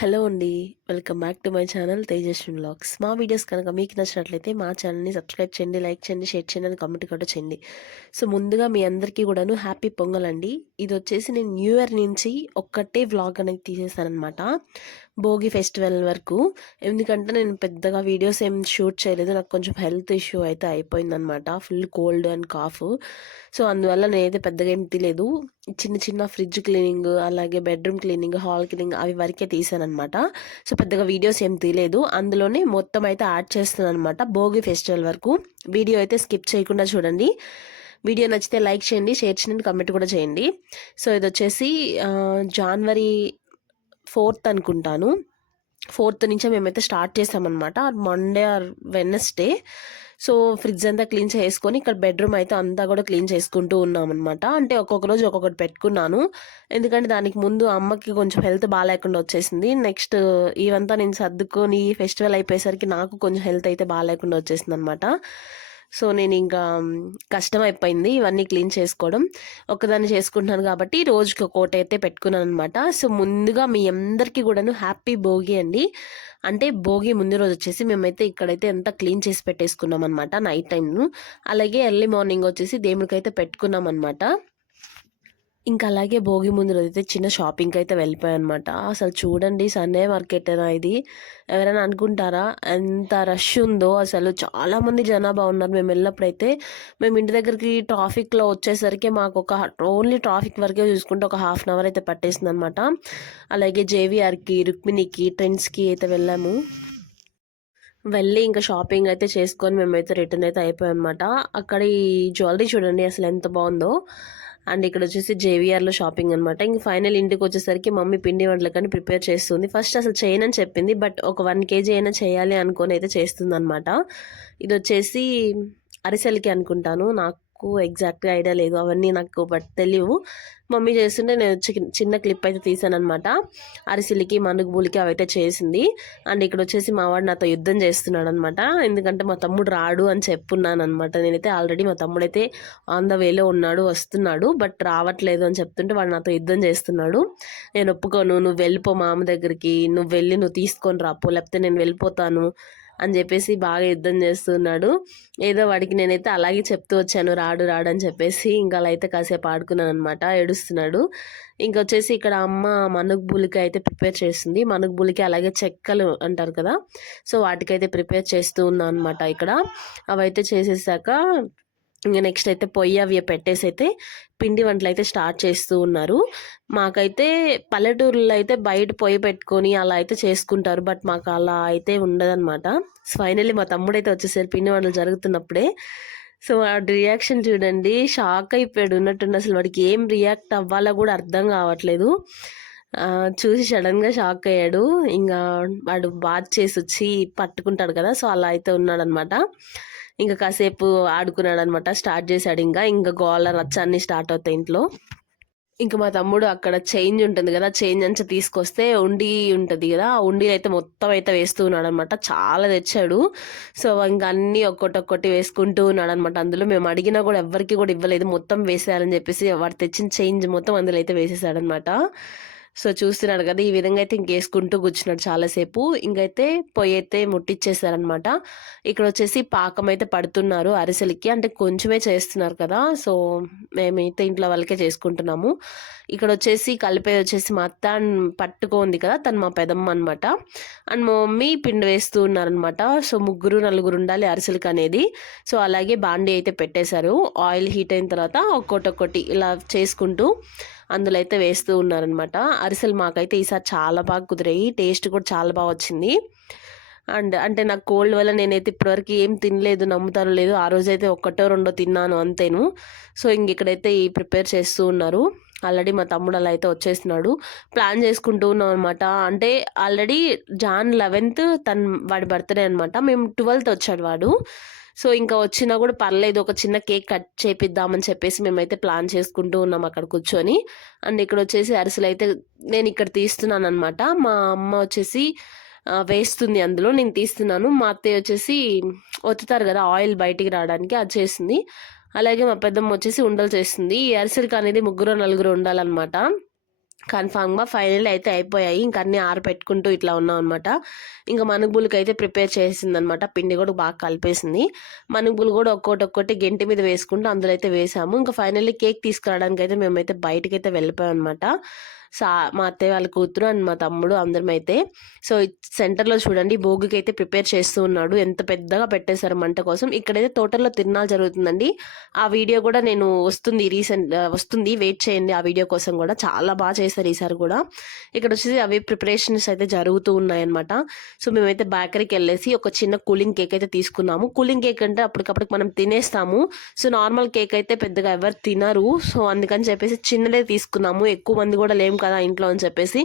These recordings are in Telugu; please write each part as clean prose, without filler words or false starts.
హలో అండి. Welcome back to my channel Tejaswini vlogs. మా వీడియోస్ కనుక మీకు నచ్చినట్లయితే మా ఛానల్‌ని సబ్స్క్రైబ్ చేయండి, లైక్ చేయండి, షేర్ చేయండి అని కామెంట్ కూడా చేయండి. సో, ముందుగా మీ అందరికీ కూడాను హ్యాపీ పొంగల్ అండి. ఇదొచ్చేసి నేను న్యూ ఇయర్ నుంచి ఒక్కటే వ్లాగ్ అనేది తీసేసాననమాట. భోగి ఫెస్టివల్ వరకు. ఎందుకంటే నేను పెద్దగా వీడియోస్ ఏం షూట్ చేయలేదు. నాకు కొంచెం హెల్త్ ఇష్యూ అయితే అయిపోయిందనమాట. Full cold and cough. So, అందువల్ల నేనైతే పెద్దగా ఏం తీయలేదు. చిన్న చిన్న ఫ్రిడ్జ్ క్లీనింగ్, అలాగే బెడ్రూమ్ క్లీనింగ్, హాల్ క్లీనింగ్ అవి వరకే తీసాననమాట. సో, పెద్దగా వీడియోస్ ఏం తీయలేదు. అందులోనే మొత్తం అయితే యాడ్ చేస్తున్నాననమాట భోగి ఫెస్టివల్ వరకు. వీడియో అయితే స్కిప్ చేయకుండా చూడండి. వీడియో నచ్చితే లైక్ చేయండి, షేర్ చేయండి, కామెంట్ కూడా చేయండి. సో, ఇదొచ్చేసి జనవరి 4th అనుకుంటాను. 4th నుంచే మేమైతే స్టార్ట్ చేసామన్నమాట. Monday or Wednesday. So, fridge అంతా క్లీన్ చేసుకొని ఇక్కడ బెడ్రూమ్ అయితే అంతా కూడా క్లీన్ చేసుకుంటూ ఉన్నామన్నమాట. అంటే ఒక్కొక్క రోజు ఒక్కొక్కటి పెట్టుకున్నాను. ఎందుకంటే దానికి ముందు అమ్మకి కొంచెం హెల్త్ బాగాలేకుండా వచ్చేసింది. నెక్స్ట్ ఇవంతా నేను సర్దుకొని ఫెస్టివల్ అయిపోయేసరికి నాకు కొంచెం హెల్త్ అయితే బాగాలేకుండా వచ్చేసిందనమాట. సో, నేను ఇంకా కష్టమైపోయింది ఇవన్నీ క్లీన్ చేసుకోవడం. ఒక్కదాన్ని చేసుకుంటున్నాను కాబట్టి రోజుకి ఒక్కోటైతే పెట్టుకున్నాను అనమాట. సో, ముందుగా మీ అందరికీ కూడాను హ్యాపీ భోగి అండి. అంటే భోగి ముందు రోజు వచ్చేసి మేమైతే ఇక్కడైతే అంతా క్లీన్ చేసి పెట్టేసుకున్నాం అనమాట నైట్ టైంను. అలాగే ఎర్లీ మార్నింగ్ వచ్చేసి దేవుడికైతే పెట్టుకున్నాం అనమాట. ఇంకా అలాగే భోగి ముందు రోజైతే చిన్న షాపింగ్కి అయితే వెళ్ళిపోయానమాట. అసలు చూడండి, సండే మార్కెటేనా ఇది? ఎవరైనా అనుకుంటారా ఎంత రష్ ఉందో? అసలు చాలామంది జనాభా ఉన్నారు. మేము వెళ్ళినప్పుడైతే మేము ఇంటి దగ్గరికి ట్రాఫిక్లో వచ్చేసరికి మాకు ఓన్లీ ట్రాఫిక్ వరకే చూసుకుంటే ఒక హాఫ్ అన్ అవర్ అయితే పట్టేసిందనమాట. అలాగే జేవిఆర్కి, రుక్మిణికి, ట్రెండ్స్కి అయితే వెళ్ళాము. వెళ్ళి ఇంకా షాపింగ్ అయితే చేసుకొని మేమైతే రిటర్న్ అయితే అయిపోయామన్నమాట. అక్కడ ఈ జ్యువెలరీ చూడండి అసలు ఎంత బాగుందో. అండ్ ఇక్కడ వచ్చేసి జేవిఆర్లో షాపింగ్ అనమాట. ఇంక ఫైనల్ ఇంటికి వచ్చేసరికి మమ్మీ పిండి వంటలు కానీ ప్రిపేర్ చేస్తుంది. ఫస్ట్ అసలు చేయనని చెప్పింది, బట్ ఒక 1 kg అయినా చేయాలి అనుకొని అయితే చేస్తుంది అనమాట. ఇది వచ్చేసి అరిసెలకి అనుకుంటాను, నాకు ఎగ్జాక్ట్గా ఐడియా లేదు అవన్నీ నాకు, బట్ తెలియవు. మమ్మీ చేస్తుంటే నేను చిన్న క్లిప్ అయితే తీసానమాట. అరిసెలకి, మనుగుబూలికి అవైతే చేసింది. అండ్ ఇక్కడ వచ్చేసి మా వాడు నాతో యుద్ధం చేస్తున్నాడు అనమాట. ఎందుకంటే మా తమ్ముడు రాడు అని చెప్పున్నాను అనమాట. నేనైతే ఆల్రెడీ మా తమ్ముడైతే ఆన్ ద వేలో ఉన్నాడు, వస్తున్నాడు, బట్ రావట్లేదు అని చెప్తుంటే వాడు నాతో యుద్ధం చేస్తున్నాడు. నేను ఒప్పుకోను, నువ్వు వెళ్ళిపో మామ దగ్గరికి, నువ్వు వెళ్ళి నువ్వు తీసుకొని రాపో, లేకపోతే నేను వెళ్ళిపోతాను అని చెప్పేసి బాగా యుద్ధం చేస్తున్నాడు. ఏదో వాడికి నేనైతే అలాగే చెప్తూ వచ్చాను, రాడు రాడు అని చెప్పేసి. ఇంకా అలా అయితే కాసేపు ఆడుకున్నాను అనమాట. ఏడుస్తున్నాడు. ఇంకొచ్చేసి ఇక్కడ అమ్మ మనుగుబూలికి అయితే ప్రిపేర్ చేస్తుంది. మనుగుబూలికి అలాగే చెక్కలు అంటారు కదా, సో వాటికైతే ప్రిపేర్ చేస్తూ ఉన్నాను అనమాట. ఇక్కడ అవైతే చేసేసాక ఇంకా నెక్స్ట్ అయితే పొయ్యి అవి పెట్టేసి అయితే పిండి వంటలు అయితే స్టార్ట్ చేస్తూ ఉన్నారు. మాకైతే పల్లెటూరులో అయితే బయట పొయ్యి పెట్టుకొని అలా అయితే చేసుకుంటారు, బట్ మాకు అలా అయితే ఉండదన్నమాట. ఫైనల్లీ మా తమ్ముడైతే వచ్చేసరి పిండి వంటలు జరుగుతున్నప్పుడే. సో వాడి రియాక్షన్ చూడండి, షాక్ అయిపోయాడు ఉన్నట్టుండి. అసలు వాడికి ఏం రియాక్ట్ అవ్వాలో కూడా అర్థం కావట్లేదు. చూసి సడన్గా షాక్ అయ్యాడు. ఇంకా వాడు బాత్ చేసి వచ్చి పట్టుకుంటాడు కదా, సో అలా అయితే ఉన్నాడనమాట. ఇంకా కాసేపు ఆడుకున్నాడు అనమాట. స్టార్ట్ చేశాడు. ఇంకా గోల రచ్చ అన్నీ స్టార్ట్ అవుతాయి ఇంట్లో. ఇంకా మా తమ్ముడు అక్కడ చేంజ్ ఉంటుంది కదా, చేంజ్ అంతా తీసుకొస్తే ఉండి ఉంటుంది కదా, ఆ ఉండి అయితే మొత్తం అయితే వేస్తూ ఉన్నాడు అనమాట. చాలా తెచ్చాడు. సో ఇంకా అన్నీ ఒక్కొక్కటి వేసుకుంటూ ఉన్నాడు అనమాట. అందులో మేము అడిగినా కూడా ఎవరికి కూడా ఇవ్వలేదు, మొత్తం వేసేయాలని చెప్పేసి వాడు తెచ్చిన చేంజ్ మొత్తం అందులో అయితే వేసేసాడనమాట. సో చూస్తున్నాడు కదా, ఈ విధంగా అయితే ఇంకేసుకుంటూ కూర్చున్నాడు చాలాసేపు. ఇంకైతే పొయ్యి అయితే ముట్టిచ్చేసారనమాట. ఇక్కడ వచ్చేసి పాకం అయితే పడుతున్నారు అరిసెలకి, అంటే కొంచెమే చేస్తున్నారు కదా, సో మేమైతే ఇంట్లో వాళ్ళకే చేసుకుంటున్నాము. ఇక్కడ వచ్చేసి కలిపేది వచ్చేసి మా అత్త పట్టుకోంది కదా, తను మా పెదమ్మ అనమాట. అండ్ మా మమ్మీ పిండి వేస్తూ ఉన్నారనమాట. సో 3 4 ఉండాలి అరిసెలకి అనేది. సో అలాగే బాండీ అయితే పెట్టేశారు. ఆయిల్ హీట్ అయిన తర్వాత ఒక్కొక్కటి ఇలా చేసుకుంటూ అందులో అయితే వేస్తూ ఉన్నారనమాట. అరిసెలు మాకైతే ఈసారి చాలా బాగా కుదిరాయి, టేస్ట్ కూడా చాలా బాగా వచ్చింది. అండ్ అంటే నాకు కోల్డ్ వల్ల నేనైతే ఇప్పటివరకు ఏం తినలేదు, నమ్ముతారో లేదు. ఆ రోజైతే 1 2 తిన్నాను అంతేను. సో ఇక్కడైతే ప్రిపేర్ చేస్తూ ఉన్నారు. ఆల్రెడీ మా తమ్ముడు అలా అయితే వచ్చేస్తున్నాడు. ప్లాన్ చేసుకుంటూ ఉన్నాం అనమాట. అంటే ఆల్రెడీ జాన్ 11th వాడి బర్త్డే అనమాట. మేము 12th వచ్చాడు వాడు. సో ఇంకా వచ్చినా కూడా పర్లేదు, ఒక చిన్న కేక్ కట్ చేపిద్దామని చెప్పేసి మేమైతే ప్లాన్ చేసుకుంటూ ఉన్నాం అక్కడ కూర్చొని. అండ్ ఇక్కడ వచ్చేసి అరిసెలు అయితే నేను ఇక్కడ తీస్తున్నాను అనమాట. మా అమ్మ వచ్చేసి వేస్తుంది అందులో, నేను తీస్తున్నాను. మా అత్తయ్య వచ్చేసి ఒత్తుతారు కదా ఆయిల్ బయటికి రావడానికి, అది చేసింది. అలాగే మా పెద్దమ్మ వచ్చేసి ఉండలు చేస్తుంది. ఈ అరిసెలకి అనేది 3 4 ఉండాలన్నమాట. కన్ఫామ్‌గా ఫైనల్లీ అయితే అయిపోయాయి. ఇంక అన్నీ ఆరపెట్టుకుంటూ ఇట్లా ఉన్నామనమాట. ఇంక మనుగులకైతే ప్రిపేర్ చేసిందనమాట. పిండి కూడా బాగా కలిపేసింది. మనుగులు కూడా ఒక్కోటి గెంటి మీద వేసుకుంటూ అందులో అయితే వేసాము. ఇంక ఫైనల్లీ కేక్ తీసుకురావడానికైతే మేమైతే బయటికైతే వెళ్ళిపోయామనమాట. మా అత్తయ్య వాళ్ళ కూతురు అండ్ మా తమ్ముడు అందరమైతే. సో, సెంటర్‌లో చూడండి భోగికైతే ప్రిపేర్ చేస్తూ ఉన్నాడు. ఎంత పెద్దగా పెట్టేశారో మంట కోసం. ఇక్కడైతే తోటల్లో తిరునాళ్ళు జరుగుతుందండి. ఆ వీడియో కూడా వస్తుంది. వెయిట్ చేయండి ఆ వీడియో కోసం కూడా. చాలా బాగా చేశారు ఈసారి కూడా. ఇక్కడ వచ్చేసి అవి ప్రిపరేషన్స్ అయితే జరుగుతూ ఉన్నాయన్నమాట. సో, మేమైతే బేకరీకి వెళ్ళేసి ఒక చిన్న కూలింగ్ కేక్ అయితే తీసుకున్నాము. కూలింగ్ కేక్ అంటే అప్పటికప్పటికి మనం తినేస్తాము. సో, నార్మల్ కేక్ అయితే పెద్దగా ఎవరు తినరు. సో, అందుకని చెప్పేసి చిన్నదే తీసుకున్నాము. ఎక్కువ మంది కూడా లేము కదా ఇంట్లో అని చెప్పేసి.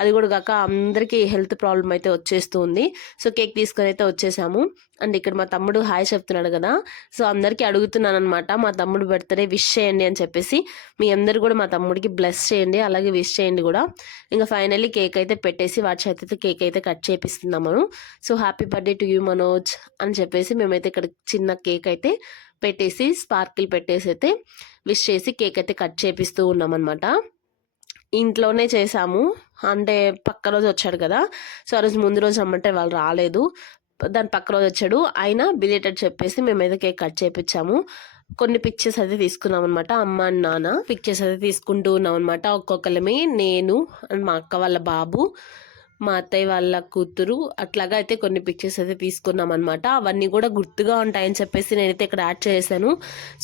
అది కూడా కాక అందరికీ హెల్త్ ప్రాబ్లం అయితే వచ్చేస్తూ ఉంది. సో, కేక్ తీసుకొని అయితే వచ్చేసాము. అండ్ ఇక్కడ మా తమ్ముడు హాయ్ చెప్తున్నాడు కదా. సో, అందరికీ అడుగుతున్నాను అనమాట, మా తమ్ముడు బర్త్డే విష్ చేయండి అని చెప్పేసి. మీ అందరు కూడా మా తమ్ముడికి బ్లెస్ చేయండి, అలాగే విష్ చేయండి కూడా. ఇంకా ఫైనల్లీ కేక్ అయితే పెట్టేసి వాటి చేతితో కేక్ అయితే కట్ చేపిస్తున్నాము. So, happy birthday to you Manoj అని చెప్పేసి మేమైతే ఇక్కడ చిన్న కేక్ అయితే పెట్టేసి స్పార్కిల్ పెట్టేసి అయితే విష్ చేసి కేక్ అయితే కట్ చేపిస్తూ ఉన్నామన్నమాట. ఇంట్లోనే చేసాము. అంటే పక్క రోజు వచ్చాడు కదా. సో, ఆ రోజు ముందు రోజు రమ్మంటే వాళ్ళు రాలేదు. దాని పక్క రోజు వచ్చాడు. అయినా బిలేటెడ్ చెప్పేసి మేమైతే కేక్ కట్ చేపించాము. కొన్ని పిక్చర్స్ అయితే తీసుకున్నాం అనమాట. అమ్మ అండ్ నాన్న పిక్చర్స్ అయితే తీసుకుంటూ ఉన్నాం అనమాట. ఒక్కొక్కరిమి నేను అండ్ మా అక్క వాళ్ళ బాబు, మా అత్తయ్య వాళ్ళ కూతురు అట్లాగా అయితే కొన్ని పిక్చర్స్ అయితే తీసుకున్నాం అనమాట. అవన్నీ కూడా గుర్తుగా ఉంటాయని చెప్పేసి నేనైతే ఇక్కడ యాడ్ చేశాను.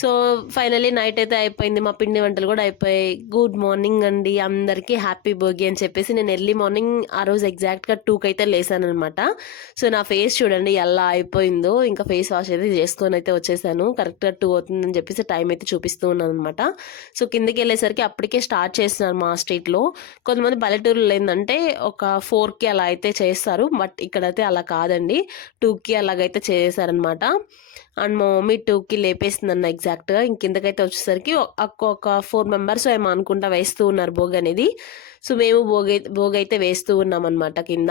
సో, ఫైనల్లీ నైట్ అయితే అయిపోయింది. మా పిండి వంటలు కూడా అయిపోయాయి. గుడ్ మార్నింగ్ అండి అందరికీ, హ్యాపీ భోగి అని చెప్పేసి నేను ఎర్లీ మార్నింగ్ ఆ రోజు ఎగ్జాక్ట్గా 2కి అయితే లేసాను అనమాట. సో, నా ఫేస్ చూడండి ఎలా అయిపోయిందో. ఇంకా ఫేస్ వాష్ అయితే చేసుకొని అయితే వచ్చేసాను. కరెక్ట్గా 2 అవుతుందని చెప్పేసి టైం అయితే చూపిస్తూ ఉన్నాను అనమాట. సో, కిందకి వెళ్ళేసరికి అప్పటికే స్టార్ట్ చేస్తున్నారు మా స్ట్రీట్లో. కొంతమంది పల్లెటూరులో ఏంటంటే ఒక 4కి అలా అయితే చేస్తారు. బట్ ఇక్కడైతే అలా కాదండి, 2కి అలాగైతే చేశారనమాట. అండ్ మా మమ్మీ 2కి లేపేసిందన్న ఎగ్జాక్ట్గా. కిందకైతే వచ్చేసరికి ఒక 4 మెంబర్స్ ఏమో అనుకుంటా వేస్తూ ఉన్నారు భోగి అనేది. సో, మేము భోగి అయితే వేస్తూ ఉన్నాం అనమాట కింద.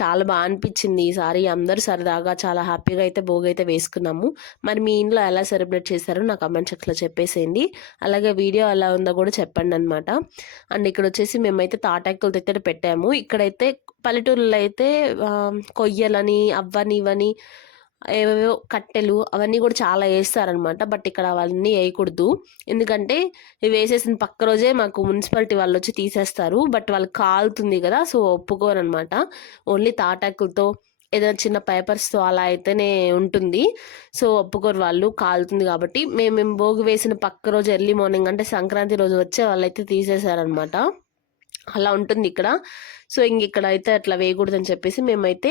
చాలా బాగా అనిపించింది ఈసారి. అందరూ సరదాగా చాలా హ్యాపీగా అయితే భోగి అయితే వేసుకున్నాము. మరి మీ ఇంట్లో ఎలా సెలబ్రేట్ చేశారో నా కమెంట్ సెక్షన్లో చెప్పేసేయండి. అలాగే వీడియో ఎలా ఉందో కూడా చెప్పండి అనమాట. అండ్ ఇక్కడ వచ్చేసి మేమైతే తాటాకులతో అయితే పెట్టాము. ఇక్కడైతే పల్లెటూరులో అయితే కొయ్యలని అవ్వని ఇవని ఏవేవో కట్టెలు అవన్నీ కూడా చాలా వేస్తారనమాట. బట్ ఇక్కడ అవన్నీ వేయకూడదు. ఎందుకంటే ఇవి వేసేసిన పక్క రోజే మాకు మున్సిపాలిటీ వాళ్ళు వచ్చి తీసేస్తారు. బట్ వాళ్ళకి కాలుతుంది కదా, సో ఒప్పుకోరనమాట. ఓన్లీ తాటాకులతో ఏదైనా చిన్న పేపర్స్తో అలా అయితేనే ఉంటుంది. సో, ఒప్పుకోరు వాళ్ళు, కాలుతుంది కాబట్టి. మేము భోగి వేసిన పక్క రోజు ఎర్లీ మార్నింగ్ అంటే సంక్రాంతి రోజు వచ్చే వాళ్ళైతే తీసేశారనమాట. అలా ఉంటుంది ఇక్కడ. సో, ఇక్కడ అయితే అట్లా వేయకూడదని చెప్పేసి మేమైతే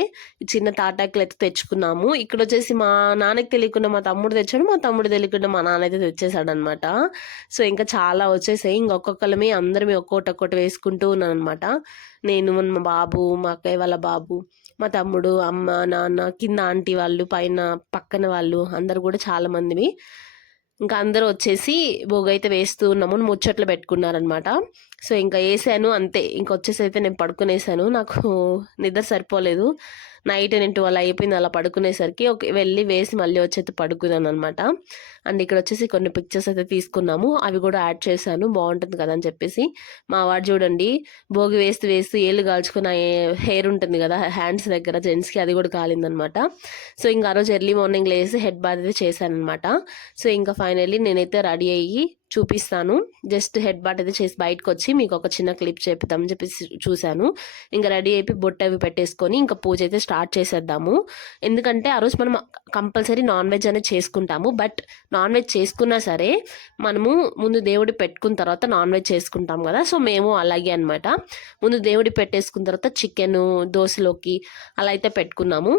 చిన్న తాటాకులు అయితే తెచ్చుకున్నాము. ఇక్కడ వచ్చేసి మా నాన్నకి తెలియకుండా మా తమ్ముడు తెచ్చాడు, మా తమ్ముడు తెలియకుండా మా నాన్న అయితే తెచ్చేసాడు అనమాట. సో, ఇంకా చాలా వచ్చేసాయి. ఇంకొకళ్ళమే అందరం ఒక్కొక్కటి వేసుకుంటూ ఉన్నాను అనమాట. నేను, మా బాబు, మా అక్కయ్య వాళ్ళ బాబు, మా తమ్ముడు, అమ్మ, నాన్న, కింద ఆంటీ వాళ్ళు, పైన పక్కన వాళ్ళు అందరు కూడా చాలా మందివి. ఇంకా అందరూ వచ్చేసి భోగైతే వేస్తూ ఉన్నాము. ముచ్చట్లు పెట్టుకున్నారనమాట. సో, ఇంకా వేసాను అంతే. ఇంకొచ్చేసి అయితే నేను పడుకునేసాను. నాకు నిద్ర సరిపోలేదు. నైట్ నేను 12 అయిపోయింది అలా పడుకునేసరికి. వెళ్ళి వేసి మళ్ళీ వచ్చి పడుకున్నాను అనమాట. అండ్ ఇక్కడ వచ్చేసి కొన్ని పిక్చర్స్ అయితే తీసుకున్నాము. అవి కూడా యాడ్ చేశాను, బాగుంటుంది కదా అని చెప్పేసి. మా వాడు చూడండి భోగి వేస్తూ ఏళ్ళు కాల్చుకున్న హెయిర్ ఉంటుంది కదా హ్యాండ్స్ దగ్గర జెంట్స్కి, అది కూడా కాలిందనమాట. సో, ఇంకా ఆ రోజు ఎర్లీ మార్నింగ్ లేసి హెడ్ బాత్ అయితే చేశాను అనమాట. సో, ఇంకా ఫైనల్లీ నేనైతే రెడీ అయ్యి చూపిస్తాను. జస్ట్ హెడ్ బాత్ అయితే చేసి బయటకు వచ్చి మీకు ఒక చిన్న క్లిప్ చేపిద్దామని చెప్పేసి చూశాను. ఇంకా రెడీ అయిపోయి బొట్టు అవి పెట్టేసుకొని ఇంకా పూజ అయితే స్టార్ట్ చేసేద్దాము. ఎందుకంటే ఆ రోజు మనం కంపల్సరీ నాన్ వెజ్ అనేది చేసుకుంటాము. బట్ నాన్ వెజ్ చేసుకున్నా సరే మనము ముందు దేవుడి పెట్టుకున్న తర్వాత నాన్ వెజ్ చేసుకుంటాం కదా. సో, మేము అలాగే అనమాట. ముందు దేవుడి పెట్టేసుకున్న తర్వాత చికెన్ దోశలోకి అలా అయితే పెట్టుకున్నాము.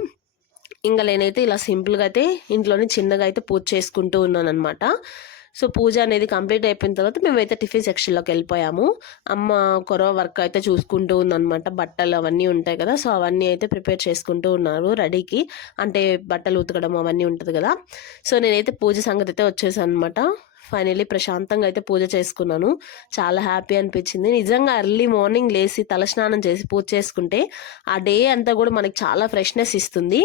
ఇంకా నేనైతే ఇలా సింపుల్గా అయితే ఇంట్లోనే చిన్నగా అయితే పూజ చేసుకుంటూ ఉన్నాను అనమాట. సో, పూజ అనేది కంప్లీట్ అయిపోయిన తర్వాత మేమైతే టిఫిన్ సెక్షన్లోకి వెళ్ళిపోయాము. అమ్మ కొరవ వర్క్ అయితే చూసుకుంటూ ఉందన్నమాట. బట్టలు అవన్నీ ఉంటాయి కదా, సో అవన్నీ అయితే ప్రిపేర్ చేసుకుంటూ ఉన్నారు రెడీకి. అంటే బట్టలు ఉతకడం అవన్నీ ఉంటుంది కదా. సో, నేనైతే పూజ సంగతి అయితే వచ్చేసాను అనమాట. ఫైనల్లీ ప్రశాంతంగా అయితే పూజ చేసుకున్నాను. చాలా హ్యాపీ అనిపించింది. నిజంగా ఎర్లీ మార్నింగ్ లేచి తలస్నానం చేసి పూజ చేసుకుంటే ఆ డే అంతా కూడా మనకి చాలా ఫ్రెష్నెస్ ఇస్తుంది.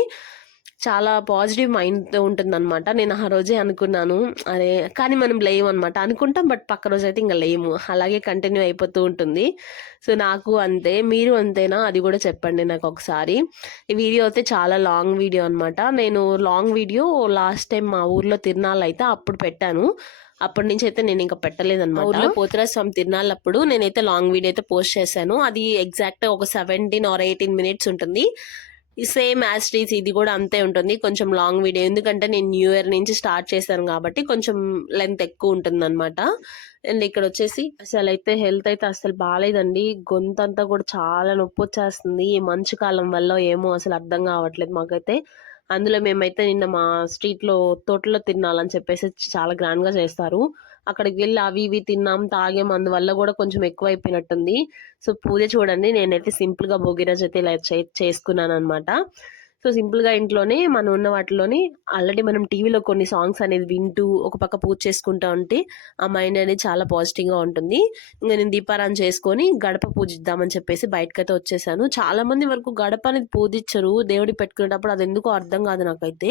చాలా పాజిటివ్ మైండ్‌తో ఉంటుందనమాట. నేను ఆ రోజే అనుకున్నాను. అరే! కానీ మనం లేమనమాట. అనుకుంటాం బట్ పక్క రోజైతే ఇంక లేము. అలాగే కంటిన్యూ అయిపోతూ ఉంటుంది. సో, నాకు అంతే. మీరు అంతేనా? అది గూడా చెప్పండి నాకొకసారి. ఈ వీడియో అయితే చాలా లాంగ్ వీడియో అనమాట. నేను లాంగ్ వీడియో లాస్ట్ టైం మా ఊర్లో తిరునాళ్ళైతే అప్పుడు పెట్టాను. అప్పటి నుంచి అయితే నేను ఇంకా పెట్టలేదన్నమాట. ఊర్లో పోతురాజు స్వామి తిరునాళ్ళప్పుడు నేనైతే లాంగ్ వీడియో అయితే పోస్ట్ చేశాను. అది ఎగ్జాక్ట్ ఒక 17 ఆర్ 18 మినిట్స్ ఉంటుంది. సేమ్ యాజ్ టీజ్ ఇది కూడా అంతే ఉంటుంది. కొంచెం లాంగ్ వీడియో, ఎందుకంటే నేను న్యూ ఇయర్ నుంచి స్టార్ట్ చేశాను కాబట్టి కొంచెం లెంత్ ఎక్కువ ఉంటుంది అనమాట. అండ్ ఇక్కడ వచ్చేసి అసలు అయితే హెల్త్ అయితే అసలు బాగాలేదండి. గొంతంతా కూడా చాలా నొప్పి వచ్చేస్తుంది. ఈ మంచు కాలం వల్ల ఏమో అసలు అర్థం కావట్లేదు మాకైతే. అందులో మేమైతే నిన్న మా స్ట్రీట్‌లో తోటలో తిరణాలని చెప్పేసి చాలా గ్రాండ్‌గా చేస్తారు. అక్కడికి వెళ్లి అవి ఇవి తిన్నాం, తాగాం. అందువల్ల గూడా కొంచెం ఎక్కువైపోయినట్టుంది. సో, పూజ చూడండి నేనైతే సింపుల్‌గా భోగి రోజైతే ఇలా చేసుకున్నాననమాట. సో, సింపుల్‌గా ఇంట్లోనే మనం ఉన్న వాటిలోని ఆల్రెడీ మనం టీవీలో కొన్ని సాంగ్స్ అనేది వింటూ ఒక పక్క పూజ చేసుకుంటా ఉంటే ఆ మైండ్ అనేది చాలా పాజిటివ్‌గా ఉంటుంది. ఇంక నేను దీపారాధన చేసుకొని గడప పూజిద్దామని చెప్పేసి బయటకైతే వచ్చేసాను. చాలా మంది వరకు గడప అనేది పూజిచ్చరు. దేవుడికి పెట్టుకునేటప్పుడు అదెందుకో అర్థం కాదు నాకైతే.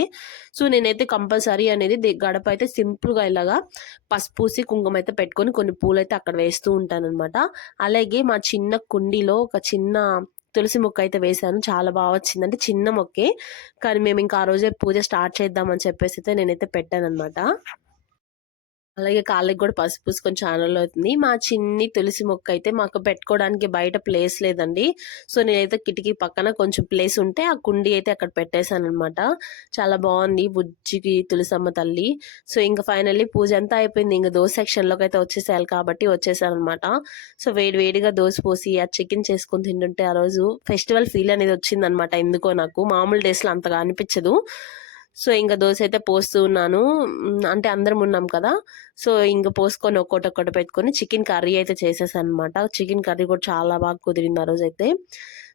సో, నేనైతే కంపల్సరీ అనేది గడప అయితే సింపుల్‌గా ఇలాగా పసుపు పూసి కుంకుమ అయితే పెట్టుకొని కొన్ని పూలైతే అక్కడ వేస్తూ ఉంటాననమాట. అలాగే మా చిన్న కుండీలో ఒక చిన్న తులసి మొక్క అయితే వేశాను. చాలా బాగా వచ్చింది. అంటే చిన్న మొక్కే. కానీ మేము ఇంకా ఆ రోజే పూజ స్టార్ట్ చేద్దామని చెప్పేసి అయితే నేనైతే పెట్టాననమాట. అలాగే కాళ్ళకి కూడా పసుపు పూసుకొని చాలా రోజులవుతుంది. మా చిన్ని తులసి మొక్క అయితే మాకు పెట్టుకోవడానికి బయట ప్లేస్ లేదండి. సో, నేనైతే కిటికీ పక్కన కొంచెం ప్లేస్ ఉంటే ఆ కుండీ అయితే అక్కడ పెట్టేశాననమాట. చాలా బాగుంది బుజ్జికి తులసమ్మ తల్లి. సో, ఇంకా ఫైనల్లీ పూజ అంతా అయిపోయింది. ఇంక దోస సెక్షన్‌లోకి అయితే వచ్చేసేయాలి కాబట్టి వచ్చేసాననమాట. సో, వేడి వేడిగా దోస పోసి ఆ చికెన్ చేసుకొని తింటుంటే ఆ రోజు ఫెస్టివల్ ఫీల్ అనేది వచ్చిందనమాట ఎందుకో నాకు. మామూలు డేస్‌లో అంతగా అనిపించదు. సో, ఇంక దోస అయితే పోస్తూ ఉన్నాను. అంటే అందరం ఉన్నాం కదా! సో, ఇంక పోసుకొని ఒక్కోటి పెట్టుకొని చికెన్ కర్రీ అయితే చేసేసాననమాట. చికెన్ కర్రీ కూడా చాలా బాగా కుదిరింది ఆ రోజైతే.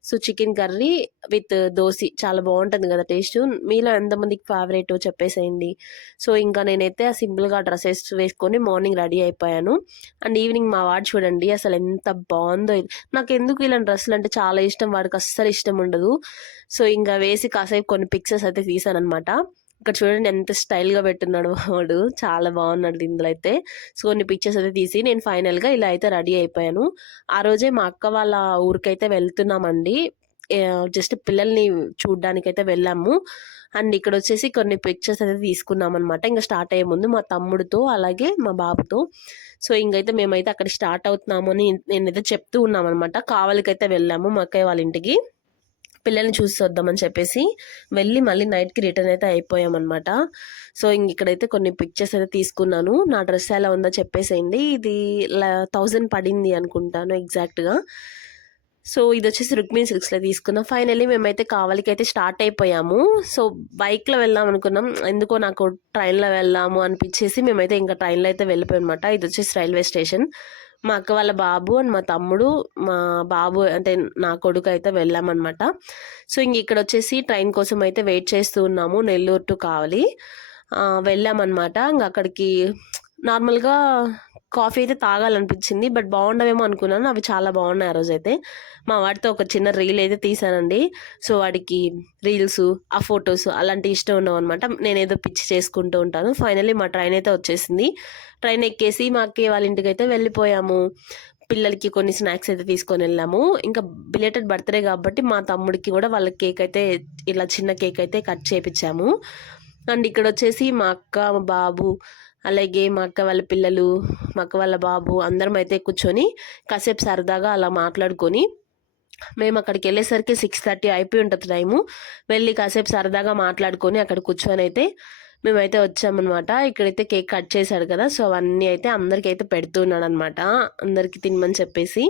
సో, చికెన్ కర్రీ విత్ దోసి చాలా బావుంటుంది కదా టేస్టు. మీలో ఎంతమందికి ఫేవరెటో చెప్పేసేయండి. సో, ఇంకా నేనైతే సింపుల్‌గా డ్రెసెస్ వేసుకొని మార్నింగ్ రెడీ అయిపోయాను. అండ్ ఈవినింగ్ మా వాడు చూడండి అసలు ఎంత బావుందో ఇది. నాకెందుకు ఇలాంటి డ్రెస్సులంటే చాలా ఇష్టం. వాడికి అస్సలు ఇష్టం ఉండదు. సో, ఇంక వేసి కాసేపు కొన్ని పిక్చర్స్ అయితే తీశాననమాట. ఇక్కడ చూడండి ఎంత స్టైల్‌గా పెట్టున్నాడో వాడు. చాలా బాగున్నాడు ఇందులో అయితే. సో, కొన్ని పిక్చర్స్ అయితే తీసి నేను ఫైనల్‌గా ఇలా అయితే రెడీ అయిపోయాను. ఆ రోజే మా అక్క వాళ్ళ ఊరికైతే వెళ్తున్నామండి. జస్ట్ పిల్లల్ని చూడ్డానికైతే వెళ్ళాము. అండ్ ఇక్కడొచ్చేసి కొన్ని పిక్చర్స్ అయితే తీసుకున్నామనమాట. ఇంక స్టార్ట్ అయ్యే ముందు మా తమ్ముడితో, అలాగే మా బాబుతో. సో, ఇంకైతే మేమైతే అక్కడికి స్టార్ట్ అవుతున్నాము అని నేనైతే చెప్తూ ఉన్నామనమాట. కావలికైతే వెళ్ళాము మా అక్కయ్య వాళ్ళ ఇంటికి. పిల్లల్ని చూసి వద్దామని చెప్పేసి వెళ్ళి మళ్ళీ నైట్‌కి రిటర్న్ అయితే అయిపోయామనమాట. సో, ఇక్కడైతే కొన్ని పిక్చర్స్ అయితే తీసుకున్నాను. నా డ్రెస్ ఎలా ఉందో చెప్పేసేయండి. ఇది 1000 పడింది అనుకుంటాను ఎగ్జాక్ట్‌గా. సో, ఇదొచ్చేసి రుక్మిణి సిల్క్స్‌లో తీసుకున్నా. ఫైనల్లీ మేమైతే కావలికైతే స్టార్ట్ అయిపోయాము. సో, బైక్‌లో వెళ్దాం అనుకున్నాం. ఎందుకో నాకు ట్రైన్‌లో వెళ్దాము అనిపిచ్చేసి మేమైతే ఇంకా ట్రైన్‌లో అయితే వెళ్ళిపోయామనమాట. ఇదొచ్చేసి రైల్వే స్టేషన్. మా అక్క వాళ్ళ బాబు అండ్ మా తమ్ముడు, మా బాబు అంటే నా కొడుకైతే వెళ్ళామనమాట. సో, ఇక్కడొచ్చేసి ట్రైన్ కోసం అయితే వెయిట్ చేస్తూ ఉన్నాము. నెల్లూరు టు కావలి. వెళ్ళామనమాట. అక్కడికి నార్మల్‌గా కాఫీ అయితే తాగాలనిపించింది. బట్ బాగుండవేమో అనుకున్నాను. అవి చాలా బాగున్నాయి ఆ రోజైతే. మా వాడితో ఒక చిన్న రీల్ అయితే తీశానండి. సో, వాడికి రీల్సు, ఆ ఫొటోస్ అలాంటివి ఇష్టం ఉండవనమాట. నేనేదో పిచ్చి చేసుకుంటూ ఉంటాను. ఫైనల్లీ మా ట్రైన్ అయితే వచ్చేసింది. ట్రైన్ ఎక్కేసి మా అక్కయ్య వాళ్ళ ఇంటికైతే వెళ్ళిపోయాము. పిల్లలకి కొన్ని స్నాక్స్ అయితే తీసుకొని వెళ్ళాము. ఇంకా బిలేటెడ్ బర్త్‌డే కాబట్టి మా తమ్ముడికి కూడా వాళ్ళ కేక్ అయితే ఇలా చిన్న కేక్ అయితే కట్ చేపిచ్చాము. అండ్ ఇక్కడొచ్చేసి మా అక్క, మా బాబు, అలాగే మా అక్క వాళ్ళ పిల్లలు, మా అక్క వాళ్ళ బాబు అందరం అయితే కూర్చొని కాసేపు సరదాగా అలా మాట్లాడుకొని మేము అక్కడికెళ్ళేసరికి 6:30 అయిపోయి ఉంటది టైము. వెళ్ళి కాసేపు సరదాగా మాట్లాడుకొని అక్కడ కూర్చొనైతే మేమైతే వచ్చామనమాట. ఇక్కడైతే కేక్ కట్ చేశాడు కదా! సో, అవన్నీ అయితే అందరికైతే పెడుతున్నాడనమాట. అందరికి తినమని చెప్పేసి.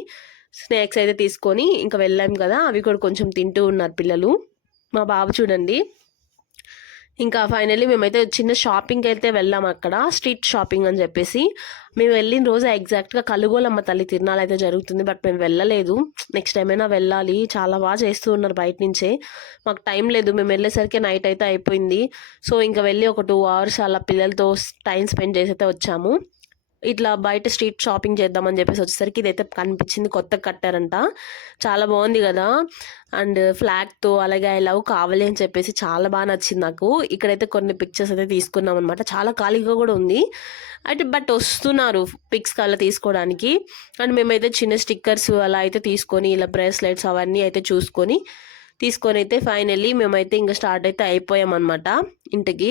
స్నాక్స్ అయితే తీసుకొని ఇంక వెళ్ళాం కదా! అవి కూడా కొంచెం తింటూ ఉన్నారు పిల్లలు. మా బాబు చూడండి. ఇంకా ఫైనల్లీ మేమైతే చిన్న షాపింగ్‌కైతే వెళ్ళాం అక్కడ. స్ట్రీట్ షాపింగ్ అని చెప్పేసి. మేము వెళ్ళిన రోజు ఎగ్జాక్ట్‌గా కలుగోలమ్మ తల్లి తిరునాళైతే జరుగుతుంది. బట్ మేము వెళ్ళలేదు. నెక్స్ట్ టైమ్ అయినా వెళ్ళాలి. చాలా బాగా చేస్తూ ఉన్నారు బయట నుంచే. మాకు టైం లేదు. మేము వెళ్ళేసరికి నైట్ అయితే అయిపోయింది. సో, ఇంక వెళ్ళి ఒక 2 అవర్స్ అలా పిల్లలతో టైం స్పెండ్ చేసి అయితే వచ్చాము. ఇట్లా బయట స్ట్రీట్ షాపింగ్ చేద్దామని చెప్పేసి వచ్చేసరికి ఇదైతే కనిపించింది, కొత్తగా కట్టారంట. చాలా బాగుంది కదా. అండ్ ఫ్లాగ్తో అలాగే ఐ లవ్ కావాలి అని చెప్పేసి చాలా బాగా నచ్చింది నాకు. ఇక్కడైతే కొన్ని పిక్చర్స్ అయితే తీసుకున్నాం అనమాట. చాలా ఖాళీగా కూడా ఉంది అయితే, బట్ వస్తున్నారు పిక్స్ అలా తీసుకోవడానికి. అండ్ మేమైతే చిన్న స్టిక్కర్స్ అలా అయితే తీసుకొని, ఇలా బ్రేస్లెట్స్ అవన్నీ అయితే తీసుకొని అయితే ఫైనల్లీ మేమైతే ఇంకా స్టార్ట్ అయితే అయిపోయామన్నమాట ఇంటికి.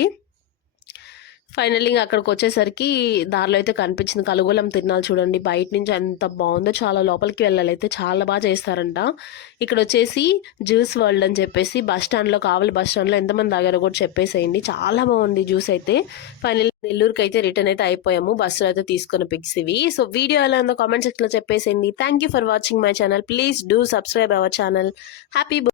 ఫైనల్లీ ఇంకా అక్కడికి వచ్చేసరికి దారిలో అయితే కనిపించింది కలుగోలం తిరునాళ్ళు. చూడండి బయట నుంచి ఎంత బాగుందో, చాలా లోపలికి వెళ్ళాలి అయితే చాలా బాగా చేస్తారంట. ఇక్కడ వచ్చేసి జ్యూస్ వరల్డ్ అని చెప్పేసి బస్ స్టాండ్లో కావాలి, బస్ స్టాండ్లో ఎంతమంది ఆగారో కూడా చెప్పేసేయండి. చాలా బాగుంది జ్యూస్ అయితే. ఫైనల్లీ నెల్లూరుకి అయితే రిటర్న్ అయితే అయిపోయాము, బస్సులో అయితే తీసుకున్న పిక్స్ ఇవి. సో వీడియో ఎలా ఉందో కామెంట్ సెక్షన్లో చెప్పేసేయండి. Thank you for watching my channel. Please do subscribe our channel. Happy